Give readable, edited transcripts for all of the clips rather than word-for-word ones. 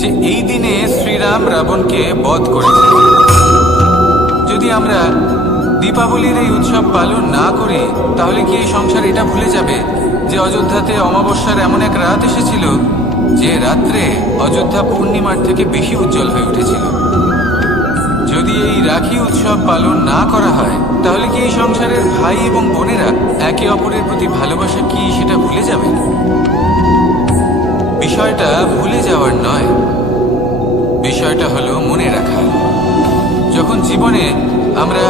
যে এই দিনে শ্রীরাম রাবণকে বধ করেছেন। যদি আমরা দীপাবলির এই উৎসব পালন না করি, তাহলে কি এই সংসার এটা ভুলে যাবে যে অযোধ্যাতে অমাবস্যার এমন এক রাত এসেছিল যে রাত্রে অযোধ্যা পূর্ণিমার থেকে বেশি উজ্জ্বল হয়ে উঠেছিল? যদি এই রাখি উৎসব পালন না করা হয়, তাহলে কি এই সংসারের ভাই এবং বোনেরা একে অপরের প্রতি ভালোবাসা কি সেটা ভুলে যাবে? বিষয়টা ভুলে যাওয়ার নয়, বিষয়টা হলো মনে রাখা। যখন জীবনে আমরা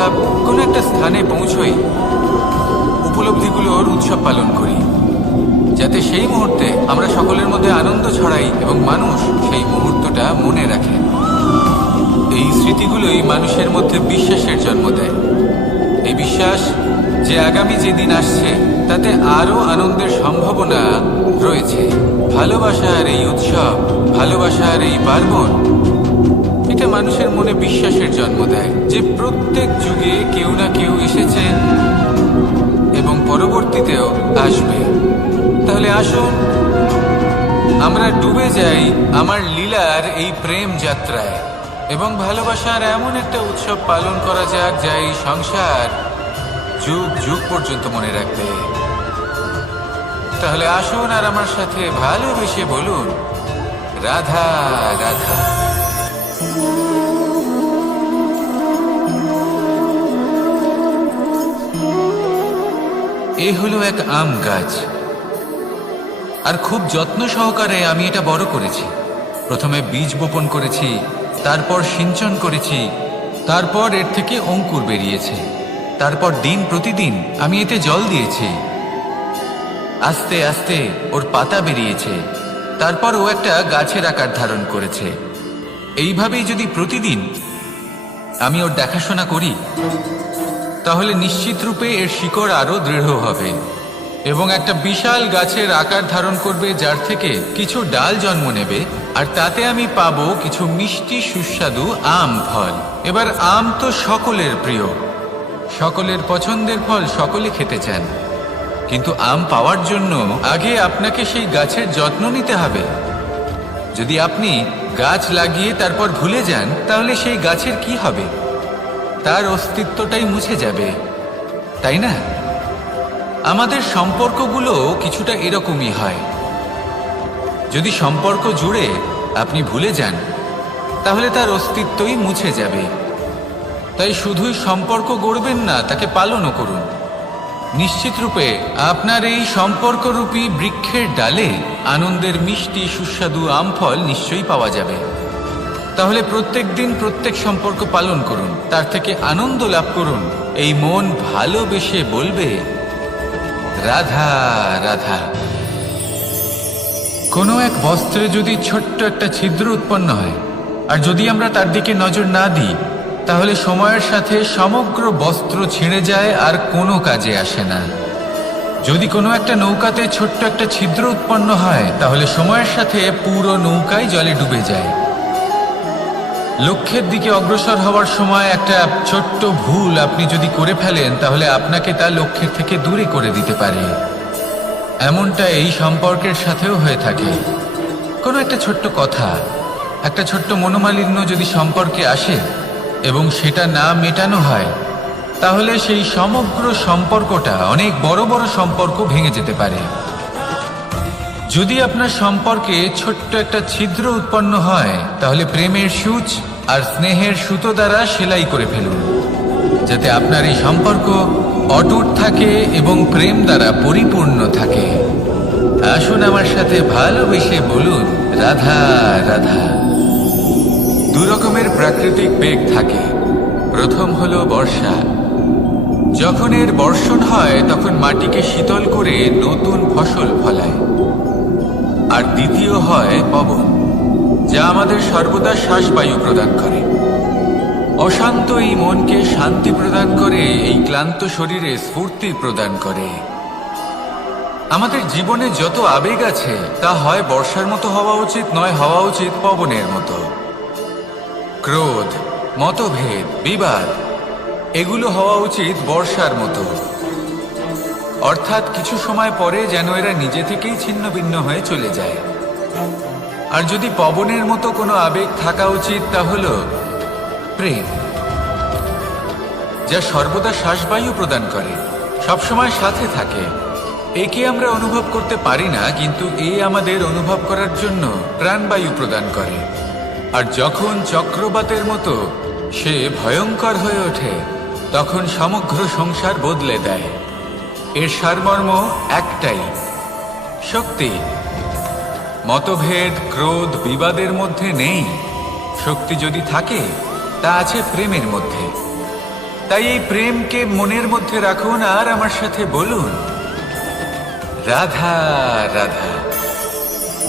কোনো একটা স্থানে পৌঁছই, উপলব্ধিগুলোর উৎসব পালন করি, যাতে সেই মুহূর্তে আমরা সকলের মধ্যে আনন্দ ছড়াই এবং মানুষ সেই মুহূর্তটা মনে রাখে। এই স্মৃতিগুলোই মানুষের মধ্যে বিশ্বাসের জন্ম দেয়। এই বিশ্বাস যে আগামী যেদিন আসছে তাতে আরও আনন্দের সম্ভাবনা রয়েছে। ভালোবাসার এই উৎসব, ভালোবাসার এই পার্বণ, এটা মানুষের মনে বিশ্বাসের জন্ম দেয় যে প্রত্যেক যুগে কেউ না কেউ এসেছে এবং পরবর্তীতেও আসবে। তাহলে আসুন আমরা ডুবে যাই আমার লীলার এই প্রেম যাত্রায় এবং ভালোবাসার এমন একটা উৎসব পালন করা যাক যা এই সংসার যুগ যুগ পর্যন্ত মনে রাখবে। তাহলে আসুন আর আমার সাথে ভালোবেসে বলুন, রাধা রাধা। এ হলো এক আম গাছ, আর খুব যত্ন সহকারে আমি এটা বড় করেছি। প্রথমে বীজ বপন করেছি, তারপর সিঞ্চন করেছি, তারপর এর থেকে অঙ্কুর বেরিয়েছে, তারপর দিন প্রতিদিন আমি এতে জল দিয়েছি। আস্তে আস্তে ওর পাতা বেরিয়েছে, তারপর ও একটা গাছের আকার ধারণ করেছে। এইভাবেই যদি প্রতিদিন আমি ওর দেখাশোনা করি, তাহলে নিশ্চিত রূপে এর শিকড় আরো দৃঢ় হবে এবং একটা বিশাল গাছের আকার ধারণ করবে, যার থেকে কিছু ডাল জন্ম নেবে, আর তাতে আমি পাবো কিছু মিষ্টি সুস্বাদু আম ফল। এবার আম তো সকলের প্রিয়, সকলের পছন্দের ফল, সকলে খেতে চান। কিন্তু আম পাওয়ার জন্য আগে আপনাকে সেই গাছের যত্ন নিতে হবে। যদি আপনি গাছ লাগিয়ে তারপর ভুলে যান, তাহলে সেই গাছের কি হবে? তার অস্তিত্বটাই মুছে যাবে, তাই না? আমাদের সম্পর্কগুলো কিছুটা এরকমই হয়। যদি সম্পর্ক জুড়ে আপনি ভুলে যান, তাহলে তার অস্তিত্বই মুছে যাবে। তাই শুধুই সম্পর্ক গড়বেন না, তাকে পালনও করুন। নিশ্চিত রূপে আপনার এই সম্পর্করূপী বৃক্ষের ডালে আনন্দের মিষ্টি সুস্বাদু আম ফল নিশ্চয়ই পাওয়া যাবে। তাহলে প্রত্যেক দিন প্রত্যেক সম্পর্ক পালন করুন, তার থেকে আনন্দ লাভ করুন। এই মন ভালোবেসে বলবে, রাধা রাধা। কোনো এক বস্ত্রে যদি ছোট্ট একটা ছিদ্র উৎপন্ন হয়, আর যদি আমরা তার দিকে নজর না দিই, তাহলে সময়ের সাথে সমগ্র বস্ত্র ছিঁড়ে যায় আর কোনো কাজে আসে না। যদি কোনো একটা নৌকাতে ছোট্ট একটা ছিদ্র উৎপন্ন হয়, তাহলে সময়ের সাথে পুরো নৌকাই জলে ডুবে যায়। লক্ষ্যের দিকে অগ্রসর হওয়ার সময় একটা ছোট্ট ভুল আপনি যদি করে ফেলেন, তাহলে আপনাকে তা লক্ষ্যের থেকে দূরে করে দিতে পারে। এমনটা এই সম্পর্কের সাথেও হয়ে থাকে। কোনো একটা ছোট্ট কথা, একটা ছোট্ট মনোমালিন্য যদি সম্পর্কে আসে এবং সেটা না মেটানো হয়, তাহলে সেই সমগ্র সম্পর্কটা, অনেক বড় বড় সম্পর্ক ভেঙে যেতে পারে। যদি আপনার সম্পর্কে ছোট্ট একটা ছিদ্র উৎপন্ন হয়, তাহলে প্রেমের সূচ আর স্নেহের সুতো দ্বারা সেলাই করে ফেলুন, যাতে আপনার এই সম্পর্ক অটুট থাকে এবং প্রেম দ্বারা পরিপূর্ণ থাকে। আসুন আমার সাথে ভালোবেসে বলুন, রাধা রাধা। দু রকমের প্রাকৃতিক বেগ থাকে। প্রথম হলো বর্ষা। যখন এর বর্ষণ হয়, তখন মাটিকে শীতল করে নতুন ফসল ফলায়। আর দ্বিতীয় হয় পবন, যা আমাদের সর্বদা শ্বাসবায়ু প্রদান করে। অশান্ত এই মনকে শান্তি প্রদান করে, এই ক্লান্ত শরীরে স্ফূর্তি প্রদান করে। আমাদের জীবনে যত আবেগ আছে, তা হয় বর্ষার মতো হওয়া উচিত, নয় হওয়া উচিত পবনের মতো। ক্রোধ, মতভেদ, বিবাদ, এগুলো হওয়া উচিত বর্ষার মতো। অর্থাৎ কিছু সময় পরে যেন এরা নিজে থেকেই ছিন্ন ভিন্ন হয়ে চলে যায়। আর যদি পবনের মতো কোনো আবেগ থাকা উচিত তা হলো প্রেম, যা সর্বদা শ্বাসবায়ু প্রদান করে, সবসময় সাথে থাকে। একে আমরা অনুভব করতে পারি না, কিন্তু এ আমাদের অনুভব করার জন্য প্রাণবায়ু প্রদান করে। আর যখন চক্রবাতের মতো সে ভয়ঙ্কর হয়ে ওঠে, তখন সমগ্র সংসার বদলে দেয়। এর সারমর্ম একটাই, শক্তি। মতভেদ, ক্রোধ, বিবাদের মধ্যে নেই। শক্তি যদি থাকে তা আছে প্রেমের মধ্যে। তাই এই প্রেমকে মনের মধ্যে রাখুন আর আমার সাথে বলুন, রাধা রাধা।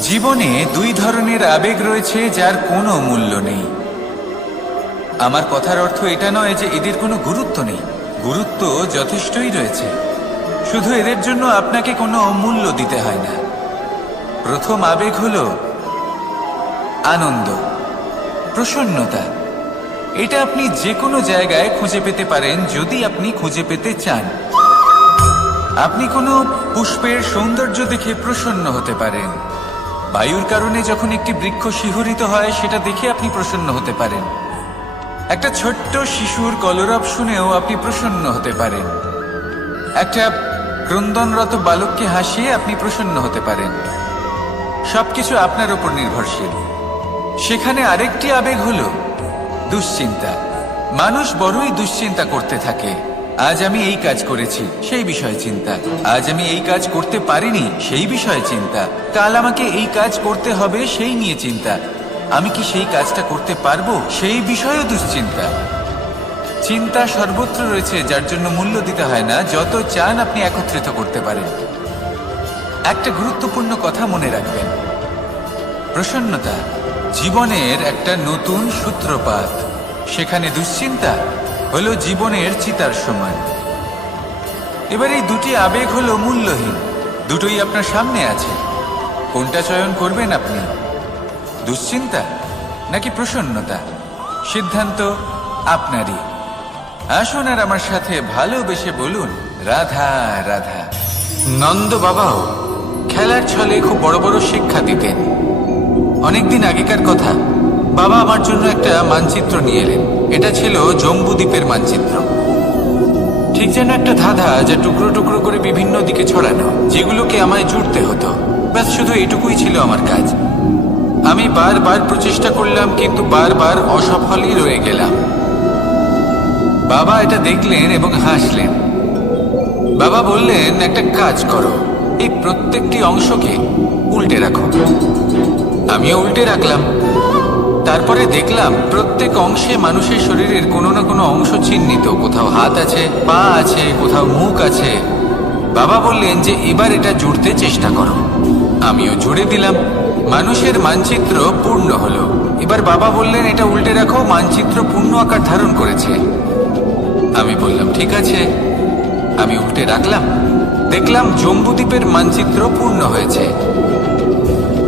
জীবনে দুই ধরনের আবেগ রয়েছে যার কোনো মূল্য নেই। আমার কথার অর্থ এটা নয় যে এদের কোনো গুরুত্ব নেই, গুরুত্ব যথেষ্টই রয়েছে, শুধু এদের জন্য আপনাকে কোনো মূল্য দিতে হয় না। প্রথম আবেগ হলো আনন্দ, প্রসন্নতা। এটা আপনি যে কোনো জায়গায় খুঁজে পেতে পারেন যদি আপনি খুঁজে পেতে চান। আপনি কোনো পুষ্পের সৌন্দর্য দেখে প্রসন্ন হতে পারেন। বায়ুর কারণে যখন একটি বৃক্ষ শিহরিত হয় সেটা দেখে আপনি প্রসন্ন হতে পারেন। একটা ছোট্ট শিশুর কলরব শুনেও আপনি প্রসন্ন হতে পারেন। একটা ক্রন্দনরত বালককে হাসিয়ে আপনি প্রসন্ন হতে পারেন। সবকিছু আপনার উপর নির্ভরশীল। সেখানে আরেকটি আবেগ হলো দুশ্চিন্তা। মানুষ বড়ই দুশ্চিন্তা করতে থাকে। আজ আমি এই কাজ করেছি, সেই বিষয়ে চিন্তা। আজ আমি এই কাজ করতে পারিনি, সেই বিষয়ে চিন্তা। কাল আমাকে এই কাজ করতে হবে, সেই নিয়ে চিন্তা। আমি কি সেই কাজটা করতে পারবো, সেই বিষয়েও দুশ্চিন্তা। চিন্তা সর্বত্র রয়েছে, যার জন্য মূল্য দিতে হয় না। যত চান আপনি একত্রিত করতে পারেন। একটা গুরুত্বপূর্ণ কথা মনে রাখবেন, প্রসন্নতা জীবনের একটা নতুন সূত্রপাত। সেখানে দুশ্চিন্তা হলো জীবনের চিতার সমান। এবার এই দুটি আবেগ হলো মূল্যহীন, দুটোই আপনার সামনে আছে। কোনটা চয়ন করবেন আপনি, দুশ্চিন্তা নাকি প্রসন্নতা? সিদ্ধান্ত আপনারই। আসুন আর আমার সাথে ভালোবেসে বলুন, রাধা রাধা। নন্দ বাবাও খেলার ছলে খুব বড় বড় শিক্ষা দিতেন। অনেকদিন আগেকার কথা, বাবা আমার জন্য একটা মানচিত্র নিয়ে এলেন। এটা ছিল জম্বুদ্বীপের মানচিত্র, ঠিক যেন একটা ধাঁধা, যা টুকরো টুকরো করে বিভিন্ন দিকে ছড়ানো, যেগুলোকে আমায় জুড়তে হতো। ব্যাস শুধু এটুকুই ছিল আমার কাজ। আমি বারবার প্রচেষ্টা করলাম, কিন্তু বারবার অসফলই রয়ে গেলাম। বাবা এটা দেখলেন এবং হাসলেন। বাবা বললেন, একটা কাজ করো, এই প্রত্যেকটি অংশকে উল্টে রাখো। আমিও উল্টে রাখলাম। তারপরে দেখলাম প্রত্যেক অংশে মানুষের শরীরের কোনো না কোনো অংশ চিহ্নিত। কোথাও হাত আছে, পা আছে, কোথাও মুখ আছে। বাবা বললেন যে এবার এটা জুড়তে চেষ্টা করো। আমিও জুড়ে দিলাম। মানুষের মানচিত্র পূর্ণ হলো। এবার বাবা বললেন, এটা উল্টে রাখো। মানচিত্র পূর্ণ আকার ধারণ করেছে। আমি বললাম, ঠিক আছে। আমি উল্টে রাখলাম। দেখলাম জম্বুদ্বীপের মানচিত্র পূর্ণ হয়েছে।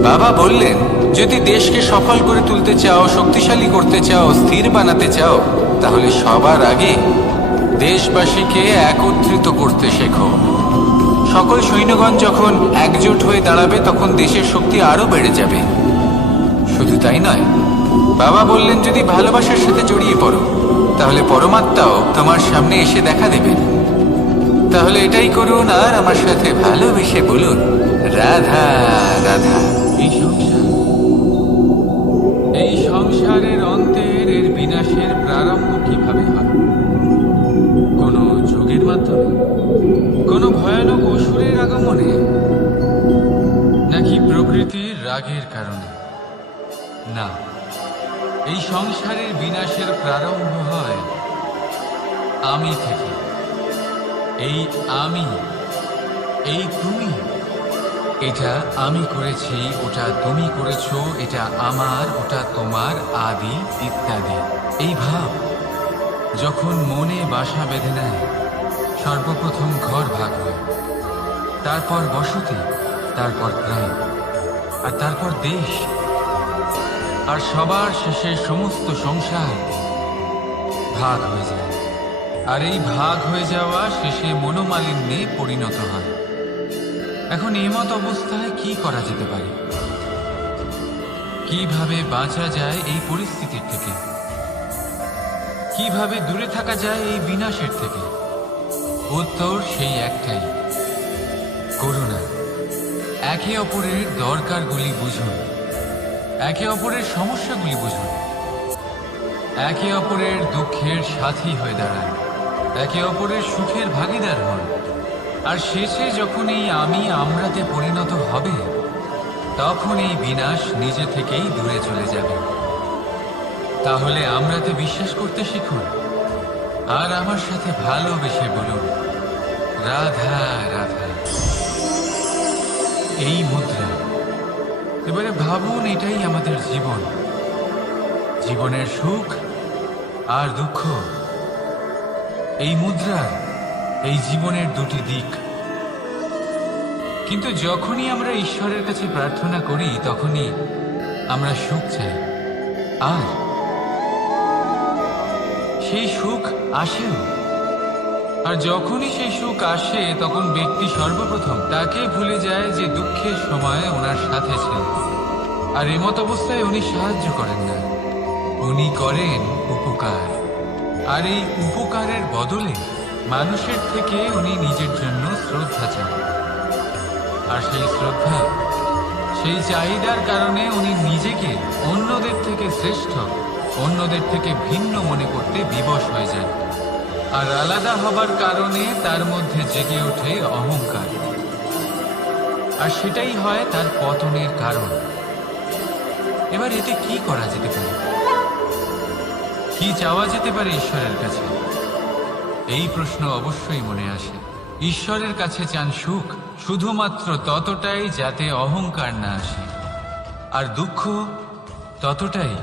বাবা বললেন, যদি দেশকে সফল করে তুলতে চাও, শক্তিশালী করতে চাও, স্থির বানাতে চাও, তাহলে সবার আগে দেশবাসীকে একত্রিত করতে শেখো। সকল সৈন্যগণ যখন একজোট হয়ে দাঁড়াবে, তখন দেশের শক্তি আরো বেড়ে যাবে। শুধু তাই নয়, বাবা বললেন, যদি ভালোবাসার সাথে জড়িয়ে পড়ো, তাহলে পরমাত্মাও তোমার সামনে এসে দেখা দেবেন। তাহলে এটাই করুন আর আমার সাথে ভালোবেসে বলুন, রাধা রাধা। এই সংসারের অন্তের, এর বিনাশের প্রারম্ভ কিভাবে হয়? কোন যোগের মাধ্যমে, কোন ভয়ানক অসুরের আগমনে, নাকি প্রকৃতির রাগের কারণে? না, এই সংসারের বিনাশের প্রারম্ভ হয় আমি থেকে। এই আমি, এই তুমি। এটা আমি করেছি, ওটা তুমি করেছো, এটা আমার, ওটা তোমার, আদি ইত্যাদি। এই ভাব যখন মনে বাসা বেঁধে নেয়, সর্বপ্রথম ঘর ভাগ হয়, তারপর বসতি, তারপর প্রাণ, আর তারপর দেশ, আর সবার শেষে সমস্ত সংসার ভাগ হয়ে যায়। আর এই ভাগ হয়ে যাওয়া শেষে মনোমালিন্যে পরিণত হয়। এখন এমত অবস্থায় কি করা যেতে পারে? কিভাবে বাঁচা যায় এই পরিস্থিতির থেকে, কিভাবে দূরে থাকা যায় এই বিনাশের থেকে? উত্তর সেই একটাই, করুণা। একে অপরের দরকারগুলি বুঝুন, একে অপরের সমস্যাগুলি বুঝুন, একে অপরের দুঃখের সাথী হয়ে দাঁড়ান, একে অপরের সুখের ভাগিদার হন। আর শেষে যখন এই আমি আমরাতে পরিণত হবে, তখন এই বিনাশ নিজে থেকেই দূরে চলে যাবে। তাহলে আমরাতে বিশ্বাস করতে শিখুন, আর আমার সাথে ভালোবেসে বলুন, রাধা রাধা। এই মুদ্রা, এবারে ভাবুন, এটাই আমাদের জীবন, জীবনের সুখ আর দুঃখ। এই মুদ্রা, এই জীবনের দুটি দিক। কিন্তু যখনই আমরা ঈশ্বরের কাছে প্রার্থনা করি, তখনই আমরা সুখ চাই, আর সেই সুখ আসেও। আর যখনই সেই সুখ আসে, তখন ব্যক্তি সর্বপ্রথম তাকে ভুলে যায় যে দুঃখের সময় ওনার সাথে ছিল। আর এমত অবস্থায় উনি সাহায্য করেন না, উনি করেন উপকার। আর এই উপকারের বদলে মানুষের থেকে উনি নিজের জন্য শ্রদ্ধা চান। আর সেই শ্রদ্ধা, সেই চাহিদার কারণে উনি নিজেকে অন্যদের থেকে শ্রেষ্ঠ, অন্যদের থেকে ভিন্ন মনে করতে বিবশ হয়ে যান। আর আলাদা হবার কারণে তার মধ্যে জেগে ওঠে অহংকার, আর সেটাই হয় তার পতনের কারণ। এবার এতে কি করা যেতে পারে? কি চাওয়া যেতে পারে ঈশ্বরের কাছে? এই প্রশ্ন অবশ্যই মনে আসে। ঈশ্বরের কাছে চান সুখ, শুধুমাত্র ততটাই যাতে অহংকার না আসে, আর দুঃখ ততটাই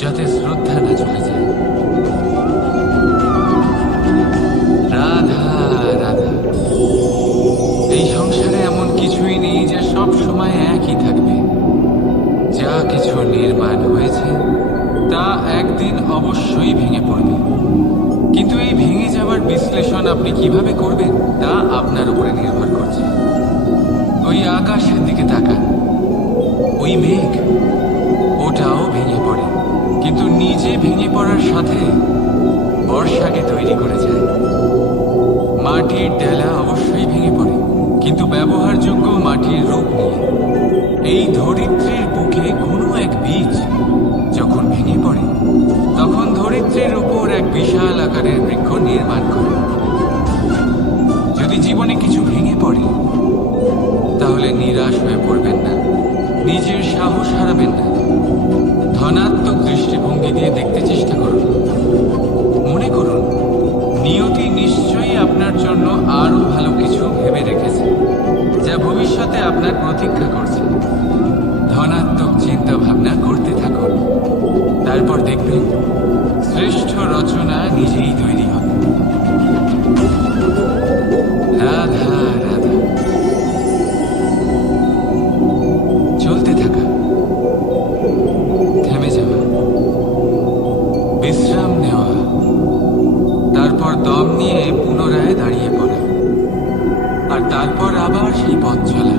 যাতে শ্রদ্ধা না চলে যায়। রাধা রাধা। এই সংসারে এমন কিছুই নেই যে সব সময় একই থাকবে। যা কিছু নির্মাণ হয়েছে তা একদিন অবশ্যই ভেঙে পড়বে। কিন্তু এই ভেঙে যাওয়ার বিশ্লেষণ আপনি কিভাবে করবেন তা আপনার উপরে নির্ভর করছে। ওই আকাশের দিকে তাকান, ওই মেঘ, ওটাও ভেঙে পড়ে, কিন্তু নিজে ভেঙে পড়ার সাথে বর্ষাকে তৈরি করে যায়। মাটির ডেলা অবশ্যই ভেঙে পড়ে, কিন্তু ব্যবহারযোগ্য মাটির রূপ নিয়ে। এই ধরিত্রীর বুকে কোনো এক বীজ যখন ভেঙে পড়ে, তখন ধরিত্রীর উপর এক বিশাল আকারের বৃক্ষ নির্মাণ করে। যদি জীবনে কিছু ভেঙে পড়ে, তাহলে নিরাশ হয়ে পড়বেন না, নিজের সাহস হারাবেন না। ধনাত্মক দৃষ্টিভঙ্গি দিয়ে দেখতে চেষ্টা করুন। মনে করুন, নিয়তি নিশ্চয়ই আপনার জন্য আরো ভালো কিছু ভেবে রেখেছে, যা ভবিষ্যতে আপনার প্রতীক্ষা করছে। ধনাত্মক চিন্তা ভাবনা করতে থাকুন, তারপর দেখবেন শ্রেষ্ঠ রচনা নিজেই তৈরি হবে। রাধা রাধা। চলতে থাকা, থেমে যাওয়া, বিশ্রাম নেওয়া, তারপর দম নিয়ে পুনরায় দাঁড়িয়ে পড়া, আর তারপর আবার সেই পথ চলা।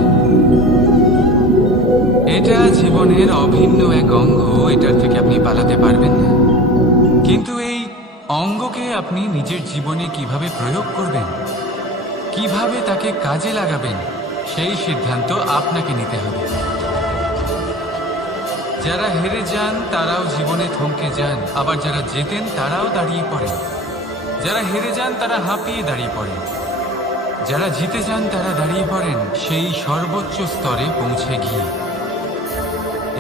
এটা জীবনের অভিন্ন এক অঙ্গ, এটার থেকে আপনি পালাতে পারবেন না। কিন্তু এই অঙ্গকে আপনি নিজের জীবনে কিভাবে প্রয়োগ করবেন, কিভাবে তাকে কাজে লাগাবেন, সেই সিদ্ধান্ত আপনাকে নিতে হবে। যারা হেরে যান তারাও জীবনে থমকে যান, আবার যারা জেতেন তারাও দাঁড়িয়ে পড়েন। যারা হেরে যান তারা হাঁপিয়ে দাঁড়িয়ে পড়েন, যারা জিতে যান তারা দাঁড়িয়ে পড়েন সেই সর্বোচ্চ স্তরে পৌঁছে গিয়ে।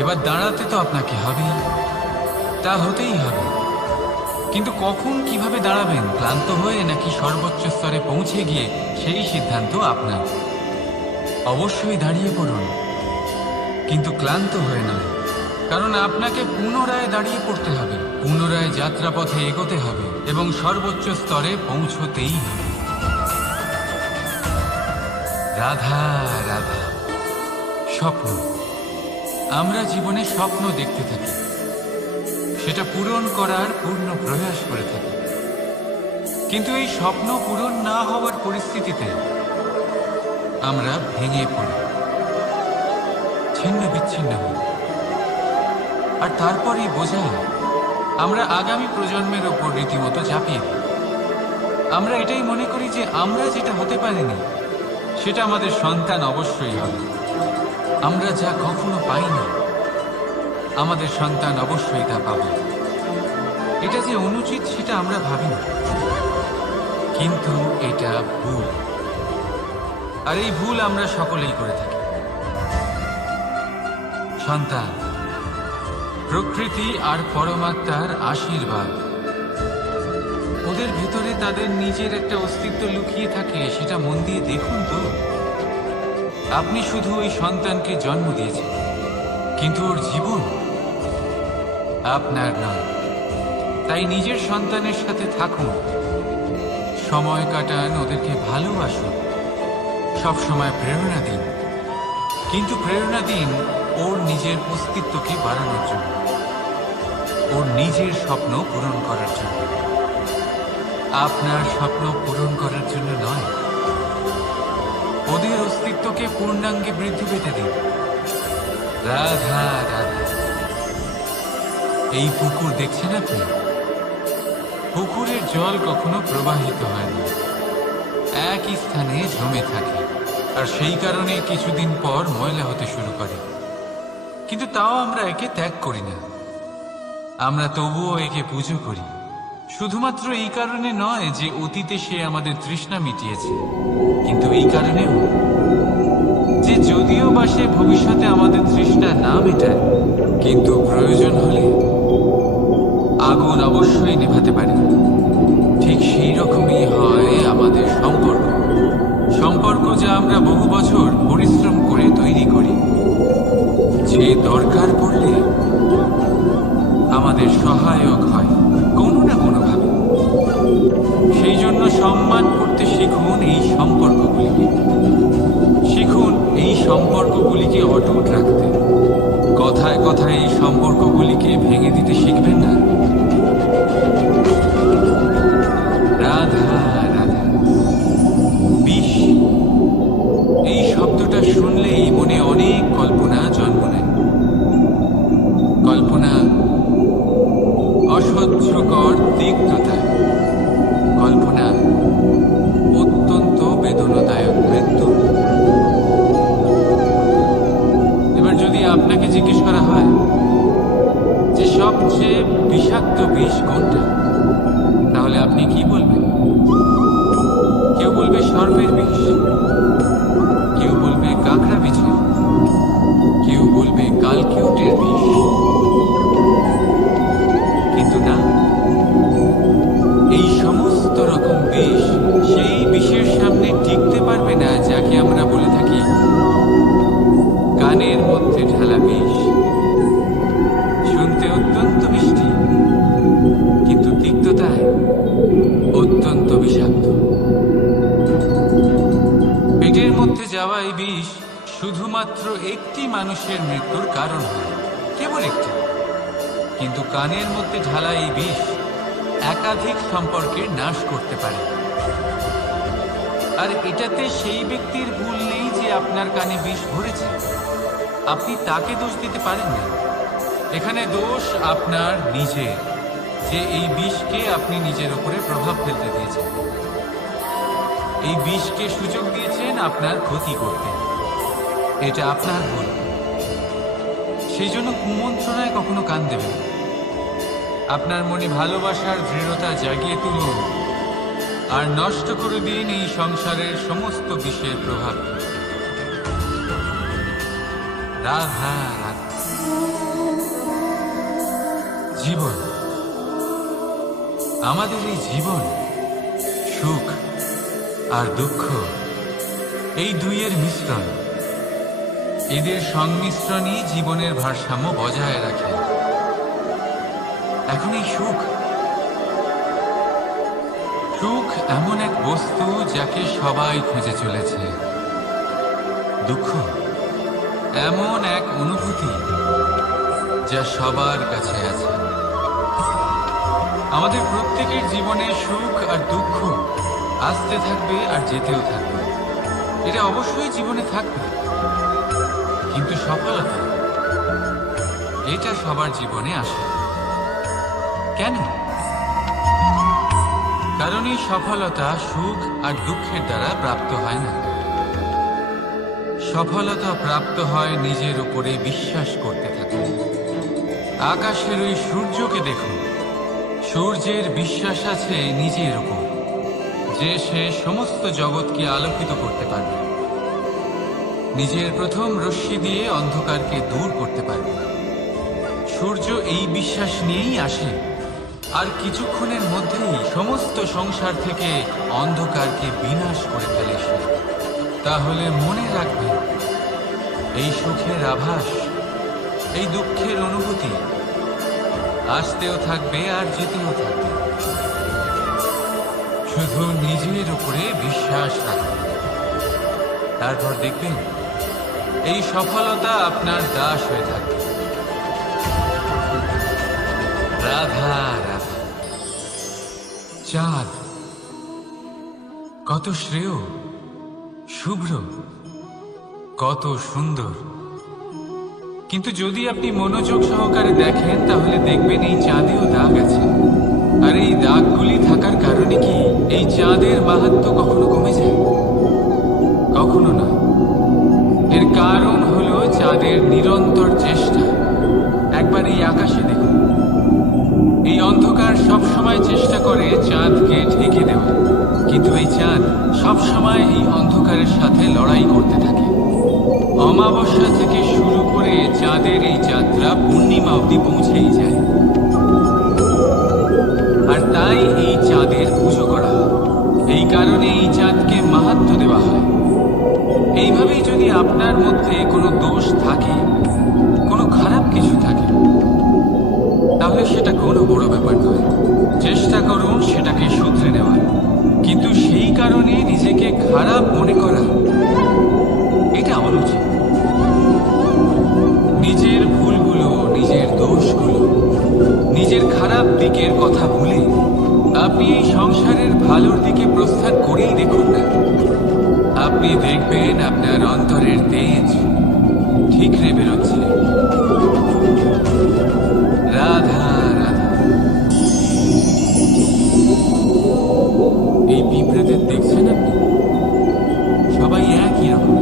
এবার দাঁড়াতে তো আপনাকে হবেই, তা হতেই হবে। কিন্তু কখন, কিভাবে দাঁড়াবেন, ক্লান্ত হয়ে নাকি সর্বোচ্চ স্তরে পৌঁছে গিয়ে, সেই সিদ্ধান্ত আপনার। অবশ্যই দাঁড়িয়ে পড়ুন, কিন্তু ক্লান্ত হয়ে নয়, কারণ আপনাকে পুনরায় দাঁড়িয়ে পড়তে হবে, পুনরায় যাত্রাপথে এগোতে হবে এবং সর্বোচ্চ স্তরে পৌঁছতেই হবে। রাধা রাধা। স্বপ্ন, আমরা জীবনে স্বপ্ন দেখতে থাকি, সেটা পূরণ করার পূর্ণ প্রয়াস করে থাকি। কিন্তু এই স্বপ্ন পূরণ না হওয়ার পরিস্থিতিতে আমরা ভেঙে পড়ি, ছিন্ন বিচ্ছিন্ন হই। আর তারপরই বোঝা আমরা আগামী প্রজন্মের ওপর রীতিমতো ঝাঁপিয়ে দিই। আমরা এটাই মনে করি যে আমরা যেটা হতে পারিনি সেটা আমাদের সন্তান অবশ্যই হবে। আমরা যা কখনো পাইনি আমাদের সন্তান অবশ্যই তা পাবে। এটা যে অনুচিত সেটা আমরা ভাবি না, কিন্তু এটা ভুল। আর এই ভুল আমরা সকলেই করে থাকি। সন্তান প্রকৃতি আর পরমাত্মার আশীর্বাদ। ওদের ভেতরে তাদের নিজের একটা অস্তিত্ব লুকিয়ে থাকে, সেটা মন দিয়ে দেখুন তো। আপনি শুধু ওই সন্তানকে জন্ম দিয়েছেন, কিন্তু ওর জীবন আপনার নয়। তাই নিজের সন্তানের সাথে থাকুন, সময় কাটান, ওদেরকে ভালোবাসুন, সবসময় প্রেরণা দিন। কিন্তু প্রেরণা দিন ওর নিজের অস্তিত্বকে বাড়ানোর জন্য, ওর নিজের স্বপ্ন পূরণ করার জন্য, আপনার স্বপ্ন পূরণ করার জন্য নয়। ওদের অস্তিত্বকে পূর্ণাঙ্গে বৃদ্ধি পেতে দিন। রাধা রাধা। এই পুকুর দেখছেন আপনি? পুকুরের জল কখনো প্রবাহিত হয় না, একই স্থানে জমে থাকে। আর সেই কারণে কিছুদিন পর ময়লা হতে শুরু করে। কিন্তু তাও আমরা একে ত্যাগ করি না, আমরা তবুও একে পুজো করি। শুধুমাত্র এই কারণে নয় যে অতীতে সে আমাদের তৃষ্ণা মিটিয়েছে, কিন্তু এই কারণেও যে যদিও বা সে ভবিষ্যতে আমাদের তৃষ্ণা না মেটায়, কিন্তু প্রয়োজন হলে আগুন অবশ্যই নেভাতে পারে। ঠিক সেই রকমই হয় আমাদের সম্পর্ক। সম্পর্ক যা আমরা বহু বছর পরিশ্রম করে তৈরি করি, যে দরকার পড়লে আমাদের সহায়ক হয় কোনো না কোনোভাবে। সেই জন্য সম্মান করতে শিখুন এই সম্পর্কগুলিকে। শিখুন এই সম্পর্কগুলিকে অটুট রাখতে। কথায় কথায় এই সম্পর্কগুলিকে ভেঙে দিতে শিখবেন না। রাধা রাধা। বিষ, এই শব্দটা শুনলেই মনে অনেক কল্পনা জন্ম নেয়। কল্পনা অসহ্যকর তিক্ততা, কল্পনা অত্যন্ত বেদনাদায়ক মৃত্যু। এবার যদি আপনাকে জিজ্ঞেস করা হয় যে সবচেয়ে বিষাক্ত বিষ কোনটা, তাহলে আপনি কি বলবেন? কেউ বলবে সর্পের বিষ, কেউ বলবে কাঁকড়া বিছের, কেউ বলবে কালকিউটের বিষ। কিন্তু না, এই সমস্ত রকম বিষ সেই বিষের সামনে টিকতে পারবে না যাকে আমরা বলে থাকি কানের মধ্যে ঢালা বিষ। শুনতে অত্যন্ত মিষ্টি, কিন্তু তিক্ততায় অত্যন্ত বিষাক্ত। পেটের মধ্যে যাওয়া এই বিষ শুধুমাত্র একটি মানুষের মৃত্যুর কারণ হয়, কেবল একটি। কিন্তু কানের মধ্যে ঢালা এই বিষ একাধিক সম্পর্কের নাশ করতে পারে। আর এটাতে সেই ব্যক্তির ভুল নেই যে আপনার কানে বিষ ভরেছে, আপনি তাকে দোষ দিতে পারেন না। এখানে দোষ আপনার নিজের, যে এই বিষকে আপনি নিজের উপরে প্রভাব ফেলতে দিয়েছেন। এই বিষকে সুযোগ দিয়েছেন আপনার ক্ষতি করতে, এটা আপনার ভুল। সেই জন্য কুমন্ত্রণায় কখনো কান দেবেন। আপনার মনে ভালোবাসার দৃঢ়তা জাগিয়ে তুলুন আর নষ্ট করে দিন এই সংসারের সমস্ত বিষয়ের প্রভাব। রাধা রাধা। জীবন, আমাদের এই জীবন, সুখ আর দুঃখ, এই দুইয়ের মিশ্রণ। এদের সংমিশ্রণই জীবনের ভারসাম্য বজায় রাখে। এখন এই সুখ, সুখ এমন এক বস্তু যাকে সবাই খুঁজে চলেছে। দুঃখ এমন এক অনুভূতি যা সবার কাছে আছে। আমাদের প্রত্যেকের জীবনে সুখ আর দুঃখ আসতে থাকবে আর যেতেও থাকবে। এটা অবশ্যই জীবনে থাকবে, কিন্তু সফলতা, এটা সবার জীবনে আসে। কেন? কারণ এই সফলতা সুখ আর দুঃখের দ্বারা প্রাপ্ত হয় না। সফলতা প্রাপ্ত হয় নিজের উপরে বিশ্বাস করতে থাকে। আকাশের ওই সূর্যকে দেখুন, সূর্যের বিশ্বাস আছে নিজের উপর যে সে সমস্ত জগৎকে আলোকিত করতে পারবে, নিজের প্রথম রশ্মি দিয়ে অন্ধকারকে দূর করতে পারবে। সূর্য এই বিশ্বাস নিয়েই আসে, আর কিছুক্ষণের মধ্যেই সমস্ত সংসার থেকে অন্ধকারকে বিনাশ করে ফেলে সে। তাহলে মনে রাখবে, এই সুখের আভাস, এই দুঃখের অনুভূতি আসতেও থাকবে আর যেতেও থাকবে। শুধু নিজের উপরে বিশ্বাস রাখবে, তারপর দেখবেন এই সফলতা আপনার দাস হয়ে থাকবে। রাধা রাধা। চাঁদ কত শ্রেয়, শুভ্র, কত সুন্দর। কিন্তু যদি আপনি মনোযোগ সহকারে দেখেন তাহলে দেখবেন এই চাঁদেও দাগ আছে। আর এই দাগগুলি থাকার কারণে কি এই চাঁদের মাহাত্ম্য কখনো কমে যায়? কখনো না। এর কারণ হলো চাঁদের নিরন্তর চেষ্টা। একবার এই আকাশে দেখুন, এই অন্ধকার সবসময় চেষ্টা করে চাঁদকে ঢেকে দেওয়া, কিন্তু এই চাঁদ সবসময় এই অন্ধকারের সাথে লড়াই করতে থাকে। অমাবস্যা থেকে শুরু করে চাঁদের এই যাত্রা পূর্ণিমা অবধি পৌঁছেই যায়। আর তাই এই চাঁদের পুজো করা হয়। এই কারণে এই চাঁদকে মাহাত্ম্য দেওয়া হয়। এইভাবেই যদি আপনার মধ্যে কোনো দোষ থাকে, কোনো খারাপ কিছু থাকে, তাহলে সেটা কোনো বড় ব্যাপার নয়। চেষ্টা করুন সেটাকে শুধরে নেওয়ার, কিন্তু সেই কারণে নিজেকে খারাপ মনে করা এটা অনুচিত। নিজের ভুলগুলো, নিজের দোষগুলো, নিজের খারাপ দিকের কথা ভুলে আপনি এই সংসারের ভালোর দিকে প্রস্থান করেই দেখুন না। আপনি দেখবেন আপনার অন্তরের তেজ ঠিকরে বেরোচ্ছে। রাধা রাধা। এই পিঁপড়েদের দেখছেন আপনি? সবাই একই রকম।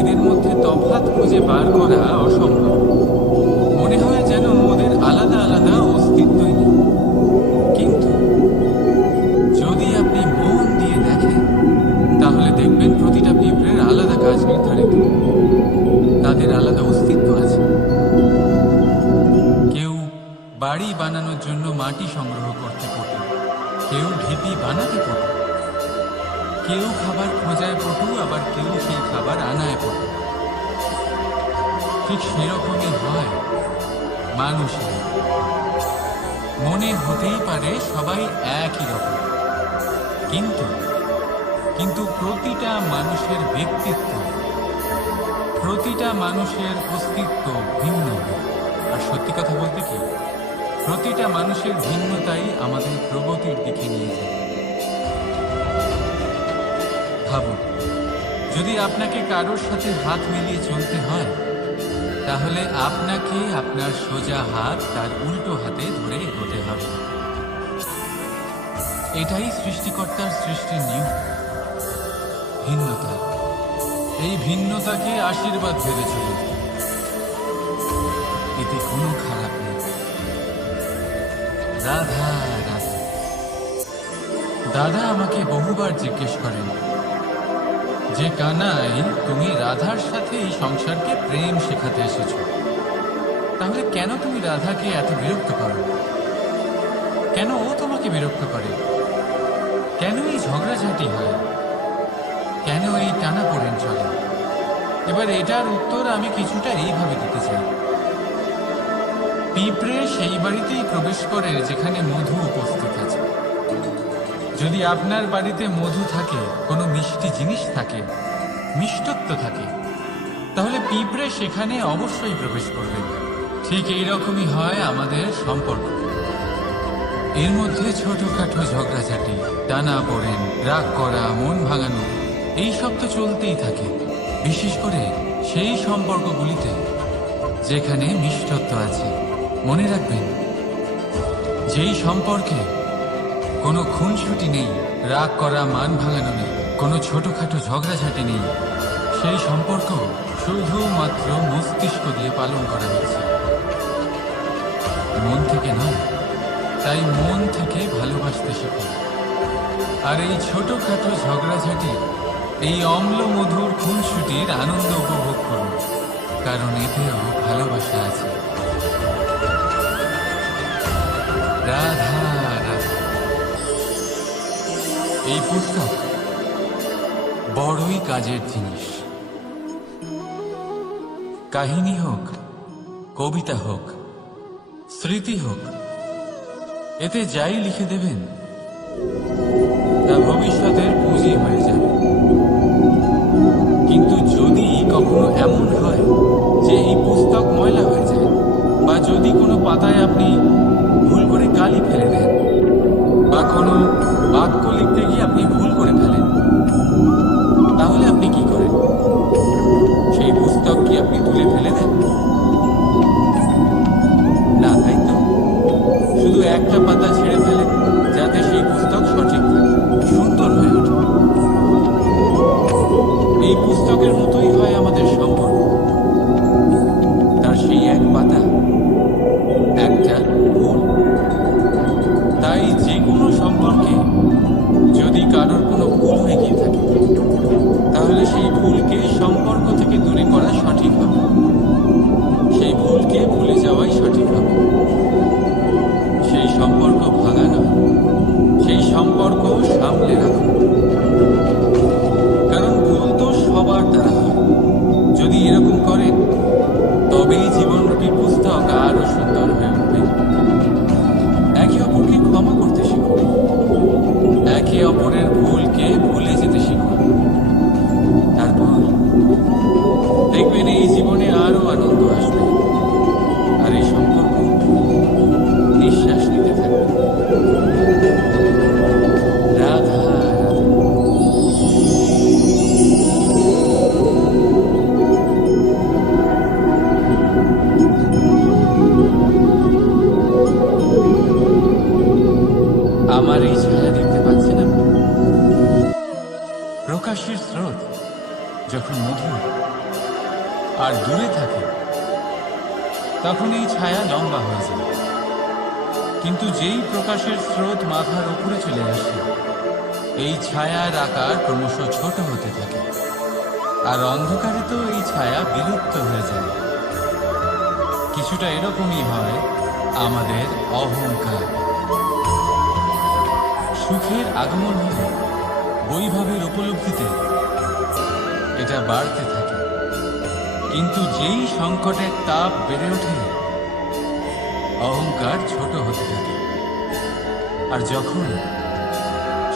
এদের মধ্যে তফাৎ খুঁজে বার করা অসম্ভব। মনে হয় যেন ওদের আলাদা আলাদা অস্তিত্বই নেই। কিন্তু যদি আপনি মন দিয়ে দেখেন তাহলে দেখবেন প্রতিটা পিঁপড়ের আলাদা কাজ নির্ধারিত, তাদের আলাদা অস্তিত্ব আছে। কেউ বাড়ি বানানোর জন্য মাটি সংগ্রহ করতে পটু, কেউ ঢিপি বানাতে পটু, কেউ খাবার খোঁজায় পটু, আবার কেউ সেই খাবার আনায় পটু। ঠিক সেরকমই হয় মানুষের। মনে হতেই পারে সবাই একই রকম, কিন্তু প্রতিটা মানুষের ব্যক্তিত্ব, প্রতিটা মানুষের অস্তিত্ব ভিন্ন। আর সত্যি কথা বলতে কি, প্রতিটা মানুষের ভিন্নতাই আমাদের প্রগতির দিকে নিয়ে যায়। ভাবুন, যদি আপনাকে কারোর সাথে হাত মিলিয়ে চলতে হয়, তাহলে আপনাকে আপনার সোজা হাত তার উল্টো হাতে ধরে এগোতে হবে। এটাই সৃষ্টিকর্তার সৃষ্টির নিয়ম। ভিন্নতা, এই ভিন্নতাকে আশীর্বাদ ভেবে চলুন, এতে কোনো খারাপ নেই। রাধা রাধা। দাদা আমাকে বহুবার জিজ্ঞেস করেন যে কানাই, তুমি রাধার সাথে এই সংসারকে প্রেম শেখাতে এসেছ, তাহলে কেন তুমি রাধাকে এত বিরক্ত করো? কেন ও তোমাকে বিরক্ত করে? কেন এই ঝগড়াঝাটি হয়? কেন এই টানাপোড়েন চলে? এবার এটার উত্তর আমি কিছুটা এইভাবে দিতে চাই। পিঁপড়ে সেই বাড়িতেই প্রবেশ করে যেখানে মধু উপস্থিত আছে। যদি আপনার বাড়িতে মধু থাকে, কোনো মিষ্টি জিনিস থাকে, মিষ্টত্ব থাকে, তাহলে পিঁপড়ে সেখানে অবশ্যই প্রবেশ করবে। ঠিক এইরকমই হয় আমাদের সম্পর্ক। এর মধ্যে ছোটখাটো ঝগড়াঝাটি, টানাপোড়েন, রাগ করা, মন ভাঙানো, এই সব তো চলতেই থাকে। বিশেষ করে সেই সম্পর্কগুলিতে যেখানে মিষ্টত্ব আছে। মনে রাখবেন, যেই সম্পর্কে কোনো খুনসুটি নেই, রাগ করা, মান ভাঙানো নেই, কোনো ছোটখাটো ঝগড়াঝাটি নেই, সেই সম্পর্ক শুধুমাত্র মস্তিষ্ক দিয়ে পালন করা হয়েছে, মন থেকে নয়। তাই মন থেকে ভালোবাসতে শিখুন। আর এই ছোটখাটো ঝগড়াঝাটি, এই অম্ল মধুর খুনসুটির আনন্দ উপভোগ করুন, কারণ এতেও ভালোবাসা আছে। রাধা রাধা। এই পুস্তক বড়ই কাজের জিনিস। কাহিনী হোক, কবিতা হোক, স্মৃতি হোক, এতে যাই লিখে দেবেন তা ভবিষ্যতের পুঁজি হয়ে যাবে। কিন্তু যদি কখনো এমন হয় যে এই পুস্তক ময়লা হয়ে যায়, বা যদি কোনো পাতায় আপনি ভুল করে কালি ফেলে দেন, বা কোনো বাক্য লিখতে গিয়ে আপনি ভুল করে ফেলেন, তাহলে আপনি কি করেন? সেই পুস্তক কি আপনি তুলে ফেলে দেন? না, তাই তো? শুধু একটা পাতা ছেড়ে ফেলে, যাতে সেই পুস্তক সঠিক থাকে, সুন্দর হয়ে ওঠে। এই পুস্তকের মতোই হয় আমাদের সম্পর্ক। তার সেই এক পাতা, একটা ভুল। তাই যে কোনো সম্পর্কে যদি কারোর কোনো ভুল হয়ে গিয়ে থাকে, তাহলে সেই ভুলকে সম্পর্ক থেকে দূরে করা সঠিক হবে। সেই ভুলকে ভুলে যাওয়াই সঠিক হবে। সেই সম্পর্ক ভাঙা নয়, সেই সম্পর্ক সামলে রাখুন। কারণ ভুল তো সবার দ্বারা হয়। যদি এরকম করেন, তবেই জীবনরূপী পুস্তক আরো সুন্দর হয়ে উঠবে। একে অপরকে ক্ষমা করতে শিখুন, একে অপরের ভুলকে ভুলে যেতে শিখুন। তারপর দেখবেন এই জীবনে আরো আনন্দ আসবে, আর এই সম্পর্ক নিঃশ্বাস নিতে থাকবে। রাধা রাধা। আমার এই ছায়া দেখতে পাচ্ছেন আপনি? প্রকাশের স্রোত যখন মধুর আর দূরে থাকে, তখন এই ছায়া লম্বা হয়ে যায়। কিন্তু যেই প্রকাশের স্রোত মাথার উপরে চলে আসে, এই ছায়ার আকার ক্রমশ ছোট হতে থাকে, আর অন্ধকারে তো এই ছায়া বিলুপ্ত হয়ে যায়। কিছুটা এরকমই হয় আমাদের অহংকার। সুখের আগমন হলে বৈভবের উপলব্ধিতে এটা বাড়তে থাকে, কিন্তু যেই সংকটের তাপ বেড়ে ওঠে, অহংকার ছোট হতে থাকে। আর যখন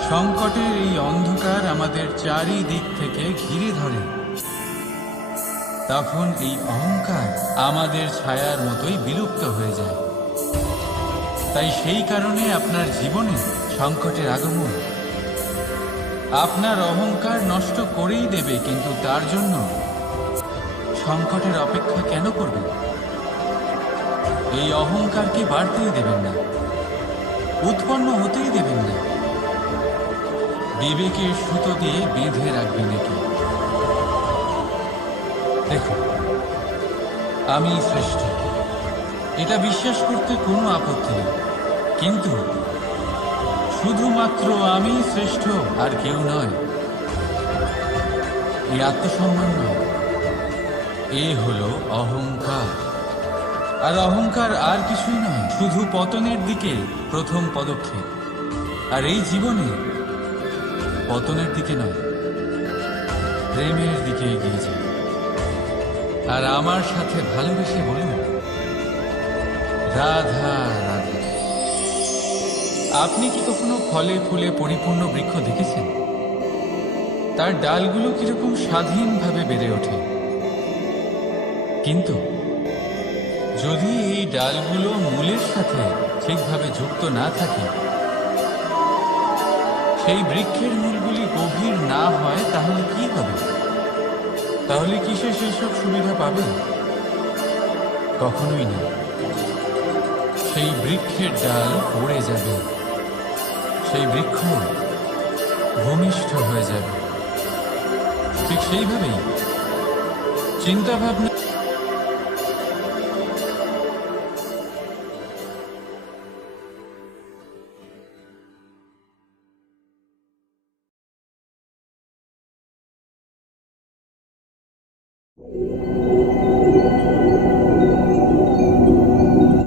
সংকটের এই অন্ধকার আমাদের চারিদিক থেকে ঘিরে ধরে, তখন এই অহংকার আমাদের ছায়ার মতোই বিলুপ্ত হয়ে যায়। তাই সেই কারণে আপনার জীবনে সংকটের আগমন আপনার অহংকার নষ্ট করেই দেবে, কিন্তু তার জন্য সংকটের অপেক্ষা কেন করবেন? এই অহংকারকে বাড়তেই দেবেন না, উৎপন্ন হতেই দেবেন না। বিবেকের সুতো দিয়ে বেঁধে রাখবেন একে। দেখুন, আমি শ্রেষ্ঠ, এটা বিশ্বাস করতে কোনো আপত্তি নেই, কিন্তু শুধুমাত্র আমি শ্রেষ্ঠ আর কেউ নয়, এই আত্মসম্মান নয়, এ হলো অহংকার। আর অহংকার আর কিছুই নয়, শুধু পতনের দিকে প্রথম পদক্ষেপ। আর এই জীবনে পতনের দিকে নয়, প্রেমের দিকে এগিয়ে যায়। আর আমার সাথে ভালোবেসে বলুন, রাধা রাধা। আপনি কি কখনো ফলে ফুলে পরিপূর্ণ বৃক্ষ দেখেছেন? তার ডালগুলো কিরকম স্বাধীনভাবে বেড়ে ওঠে, কিন্তু যদি এই ডালগুলো মূলের সাথে ঠিকভাবে যুক্ত না থাকে, সেই বৃক্ষের মূলগুলি গভীর না হয়, তাহলে কি হবে? তাহলে কিসে সেই সব সুবিধা পাবে? কখনোই না। সেই বৃক্ষের ডাল পড়ে যাবে, সেই বৃক্ষ ভূমিষ্ঠ হয়ে যাবে। ঠিক সেইভাবেই চিন্তা ভাবনা